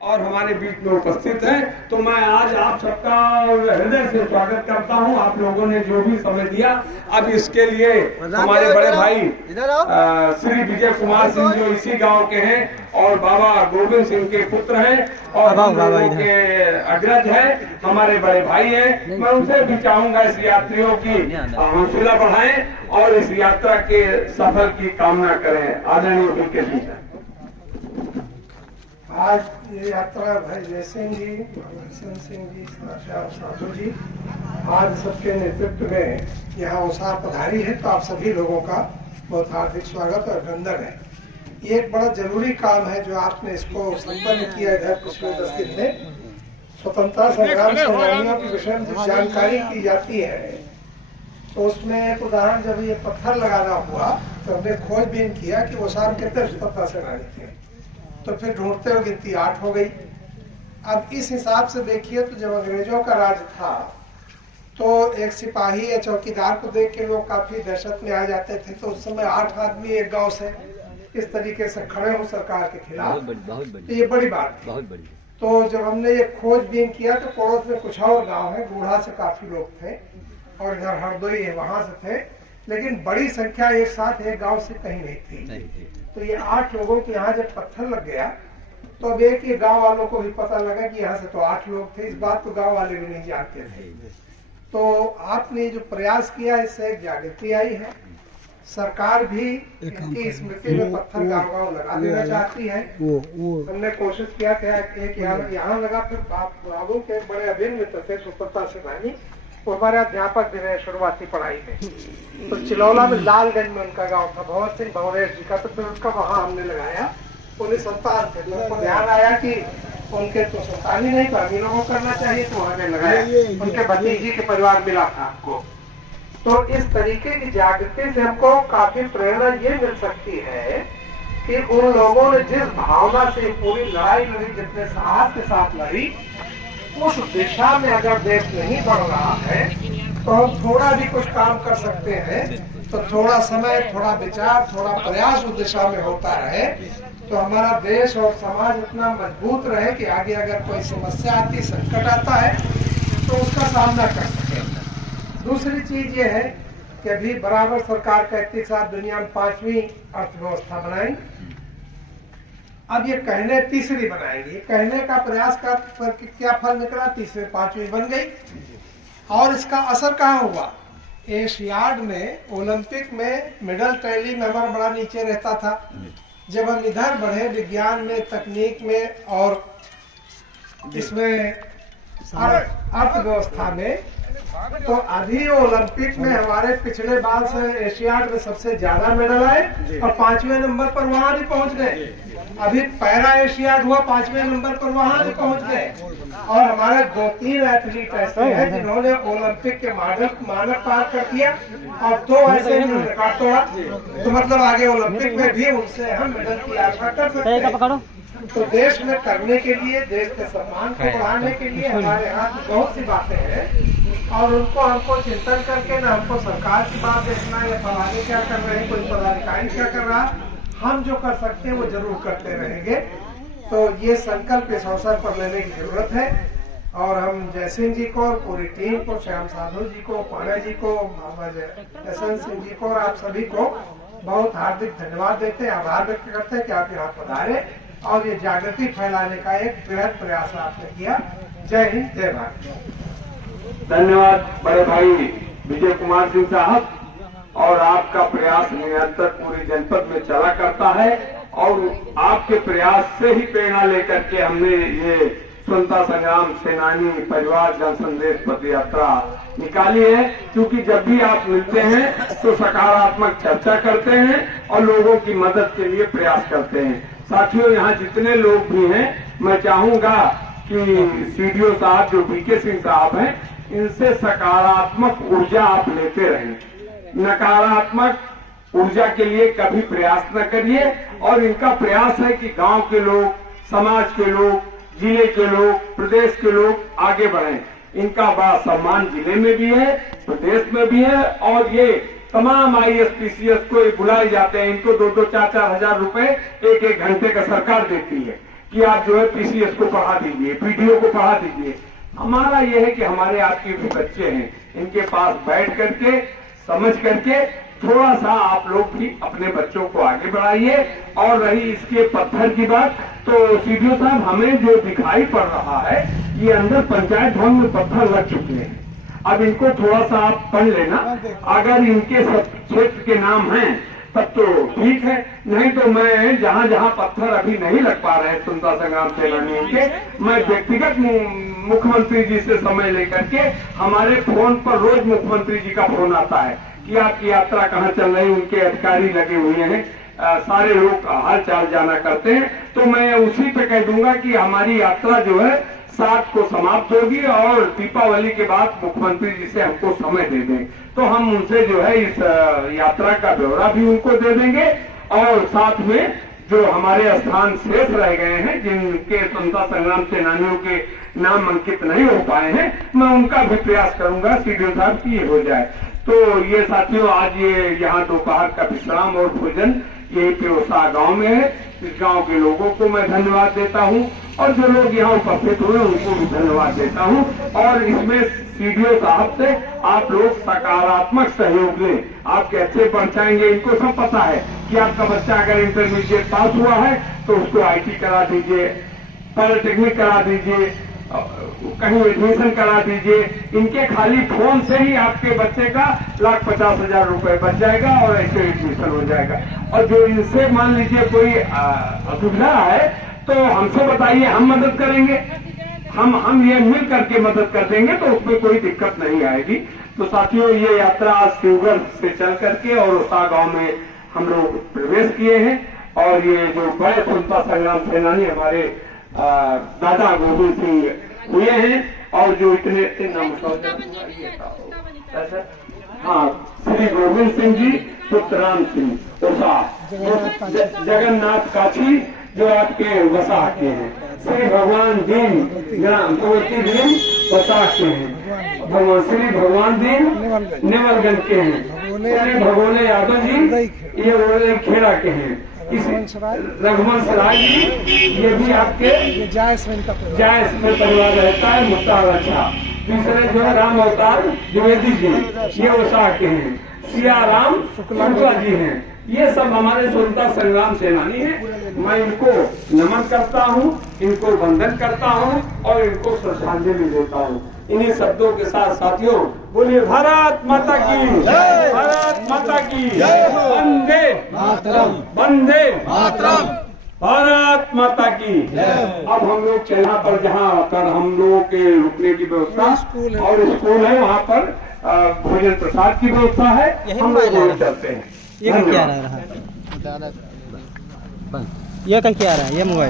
और हमारे बीच में उपस्थित हैं, तो मैं आज आप सबका हृदय से स्वागत करता हूं। आप लोगों ने जो भी समय दिया, अब इसके लिए हमारे बड़े भाई श्री विजय कुमार सिंह जो इसी गांव के हैं और बाबा गोविंद सिंह के पुत्र हैं और हम लोगों के अग्रज हैं, हमारे बड़े भाई हैं। मैं उनसे भी चाहूंगा इस यात्रियों की हौसला बढ़ाएं और इस यात्रा के सफल की कामना करें। आदरणीय विजय सिंह, आज ये यात्रा भाई जय सिंह जी, सिंह जी, साधु जी, आज सबके नेतृत्व में यहाँ उसार पधारी है, तो आप सभी लोगों का बहुत हार्दिक स्वागत और अभिनंदन है। ये एक बड़ा जरूरी काम है जो आपने इसको संपन्न किया इधर पिछले 10 दिन में। स्वतंत्रता संग्राम सेनानियों के विषय में जो जानकारी की जाती है, तो उसमें एक उदाहरण, जब ये पत्थर लगाना हुआ तो हमने खोजबीन किया कि उसार कितने स्वतंत्रता सेनानी थे, तो फिर ढूंढते हुए गिनती 8 हो गई। अब इस हिसाब से देखिए तो जब अंग्रेजों का राज था तो एक सिपाही या चौकीदार को देख के लोग काफी दहशत में आ जाते थे, तो उस समय 8 आदमी एक गांव से इस तरीके से खड़े हो सरकार के खिलाफ, तो ये बड़ी बात थी। तो जब हमने ये खोजबीन किया तो पड़ोस में कुछ और गाँव है, बूढ़ा से काफी लोग थे और इधर हरदोई है वहां से थे, लेकिन बड़ी संख्या एक साथ एक गाँव से कहीं नहीं थी। तो ये 8 लोगों के यहाँ जब पत्थर लग गया तो अब एक ये गांव वालों को भी पता लगा कि यहाँ से तो 8 लोग थे। इस बात को गांव वाले भी नहीं जानते थे। तो आपने जो प्रयास किया, इससे एक जागृति आई है। सरकार भी इनकी स्मृति में पत्थर गाँव लगा देना चाहती है। हमने कोशिश किया कि यहाँ लगा, फिर बाबू के बड़े अभिन्न मित्र थे स्वतंत्रता सेनानी, वो हमारे अध्यापक भी रहे शुरुआती पढ़ाई में। तो चिलौला में लालगंज में उनका गांव था, भंवर सिंह भंवरेश जी का, तो फिर उसका वहां हमने लगाया। उन्हें संतान थे, तो उनको ध्यान आया कि उनके तो संतान ही नहीं, तो हम लोगों को करना चाहिए, तो हमने लगाया। उनके भतीजी के परिवार मिला था आपको। तो इस तरीके की जागृति से हमको काफी प्रेरणा ये मिल सकती है कि उन लोगों ने जिस भावना से पूरी लड़ाई लड़ी, जितने साहस के साथ लड़ी, उस दिशा में अगर देश नहीं बढ़ रहा है तो हम थोड़ा भी कुछ काम कर सकते हैं। तो थोड़ा समय, थोड़ा विचार, थोड़ा प्रयास उस दिशा में होता रहे तो हमारा देश और समाज इतना मजबूत रहे कि आगे अगर कोई समस्या आती, संकट आता है, तो उसका सामना कर सके। दूसरी चीज ये है कि अभी बराबर सरकार कहती है दुनिया में 5वीं अर्थव्यवस्था बनाएंगे। अब ये कहने तीसरी बनाएंगे, कहने का प्रयास का क्या फल निकला, तीसरे 5वीं बन गई। और इसका असर कहाँ हुआ? एशियाड में, ओलंपिक में मेडल टैली नंबर बड़ा नीचे रहता था। जब हम इधर बढ़े विज्ञान में, तकनीक में और इसमें अर्थव्यवस्था में, तो अभी ओलंपिक में हमारे पिछले बार से एशियाड में सबसे ज्यादा मेडल आए और 5वें नंबर पर वहां भी पहुंच गए। अभी पैरा एशियाड हुआ, 5वें नंबर पर वहां भी पहुंच गए। और हमारे 2-3 एथलीट ऐसे हैं जिन्होंने ओलंपिक के मानक पार कर दिया और 2 ऐसे रिकॉर्ड तोड़ा। तो मतलब आगे ओलंपिक में भी उनसे हम मेडल की आशा कर सकते हैं। तो देश में करने के लिए, देश के सम्मान को बढ़ाने के लिए हमारे हाथ बहुत सी बातें हैं और उनको हमको चिंतन करके ना हमको सरकार की बात देखना या फलाने क्या कर रहे हैं, कोई पदाधिकारी क्या कर रहा, हम जो कर सकते हैं वो जरूर करते रहेंगे। तो ये संकल्प इस अवसर पर लेने की जरूरत है और हम जय सिंह जी को और पूरी टीम को, श्याम साधु जी को, पांडे जी को, यशवंत सिंह जी को और आप सभी को बहुत हार्दिक धन्यवाद देते हैं, आभार व्यक्त करते हैं कि आप यहाँ पधारे और ये जागृति फैलाने का एक बृहद प्रयास आपने किया। जय हिंद, जय भारत। धन्यवाद बड़े भाई विजय कुमार सिंह साहब। और आपका प्रयास निरंतर पूरे जनपद में चला करता है और आपके प्रयास से ही प्रेरणा लेकर के हमने ये स्वतंत्रता संग्राम सेनानी परिवार जन संदेश पद यात्रा निकाली है। क्योंकि जब भी आप मिलते हैं तो सकारात्मक चर्चा करते हैं और लोगों की मदद के लिए प्रयास करते हैं। साथियों, यहाँ जितने लोग भी हैं, मैं चाहूंगा कि सीडीओ साहब जो बीके सिंह साहब हैं, इनसे सकारात्मक ऊर्जा आप लेते रहें। नकारात्मक ऊर्जा के लिए कभी प्रयास न करिए। और इनका प्रयास है कि गांव के लोग, समाज के लोग, जिले के लोग, प्रदेश के लोग आगे बढ़ें। इनका बड़ा सम्मान जिले में भी है, प्रदेश में भी है और ये तमाम ISPCS को बुलाए जाते हैं। इनको 2-2, 4-4 हजार रुपए एक घंटे का सरकार देती है। कि आप जो है पीसीएस को पढ़ा दीजिए, पीटीओ को पढ़ा दीजिए। हमारा यह है कि हमारे आपके भी बच्चे हैं, इनके पास बैठ करके समझ करके थोड़ा सा आप लोग भी अपने बच्चों को आगे बढ़ाइए। और रही इसके पत्थर की बात, तो सीडीओ साहब हमें जो दिखाई पड़ रहा है ये अंदर पंचायत भवन में पत्थर लग चुके हैं। अब इनको थोड़ा सा आप पढ़ लेना, अगर इनके सब क्षेत्र के नाम हैं तब तो ठीक है, नहीं तो मैं जहां जहां पत्थर अभी नहीं लग पा रहे हैं स्वतंत्रता संग्राम सेनानियों के, मैं व्यक्तिगत मुख्यमंत्री जी से समय लेकर के, हमारे फोन पर रोज मुख्यमंत्री जी का फोन आता है कि आपकी यात्रा कहाँ चल रही है, उनके अधिकारी लगे हुए हैं, सारे लोग हाल चाल जाना करते हैं। तो मैं उसी पे कह दूंगा कि हमारी यात्रा जो है 7 को समाप्त होगी और दीपावली के बाद मुख्यमंत्री जी से हमको समय दे दें, तो हम उनसे जो है इस यात्रा का ब्यौरा भी उनको दे देंगे। और साथ में जो हमारे स्थान शेष रह गए हैं, जिनके स्वतंत्रता संग्राम सेनानियों के नाम अंकित नहीं हो पाए हैं, मैं उनका भी प्रयास करूंगा सीडीओ साहब की ये हो जाए। तो ये साथियों, आज ये यहाँ दोपहर का विश्राम और भोजन यही पे उसा गाँव में है। इस गांव के लोगों को मैं धन्यवाद देता हूं और जो लोग यहाँ उपस्थित हुए उनको भी धन्यवाद देता हूं। और इसमें सीडीओ साहब से आप लोग सकारात्मक सहयोग लें, आपके अच्छे पढ़ जाएंगे। इनको सब पता है कि आपका बच्चा अगर इंटरमीडिएट पास हुआ है तो उसको IT करा दीजिए, पॉलिटेक्निक करा दीजिए, कहीं एडमिशन करा दीजिए। इनके खाली फोन से ही आपके बच्चे का 1,50,000 रुपए बच जाएगा और ऐसे एडमिशन हो जाएगा। और जो इनसे मान लीजिए कोई असुविधा है तो हमसे बताइए, हम मदद करेंगे, हम ये मिल करके मदद कर देंगे, तो उसमें कोई दिक्कत नहीं आएगी। तो साथियों, ये यात्रा शिवगढ़ से चल करके और उसा गांव में हम लोग प्रवेश किए हैं। और ये जो बड़े स्वतंत्रता संग्राम सेनानी हमारे दादा गोविंद सिंह हुए हैं, और जो इतने नाम श्री गोविंद सिंह जी पुत्रराम सिंह उषा, जगन्नाथ काछी जो आपके वसा के हैं, श्री भगवान दीन ग्राम दीन वसा के हैं, भगवान श्री भगवान दीन नेवलगंज के हैं, श्री भगोले यादव जी ये ओले खेड़ा के हैं, रघुवंश राय जी ये भी आपके जायस में परिवार रहता है, मुख्तार अच्छा। तीसरे जो है राम अवतार द्विवेदी जी ये उषा के हैं, सिया राम शुक्ला जी हैं, ये सब हमारे स्वतंत्रता संग्राम सेनानी हैं। मैं इनको नमन करता हूँ, इनको वंदन करता हूँ और इनको श्रद्धांजलि देता हूँ। इन्हीं शब्दों के साथ साथियों, बोलिए भारत माता की जय, भारत माता की जय, वंदे मातरम, वंदे मातरम, भारत माता की जय। अब हम लोग यहाँ पर जहाँ पर हम लोगों के रुकने की व्यवस्था और स्कूल है, वहाँ पर भोजन प्रसाद की व्यवस्था है, हम लोग चलते हैं। ये क्या रहा है? ये क्या रहा है? ये मोबाइल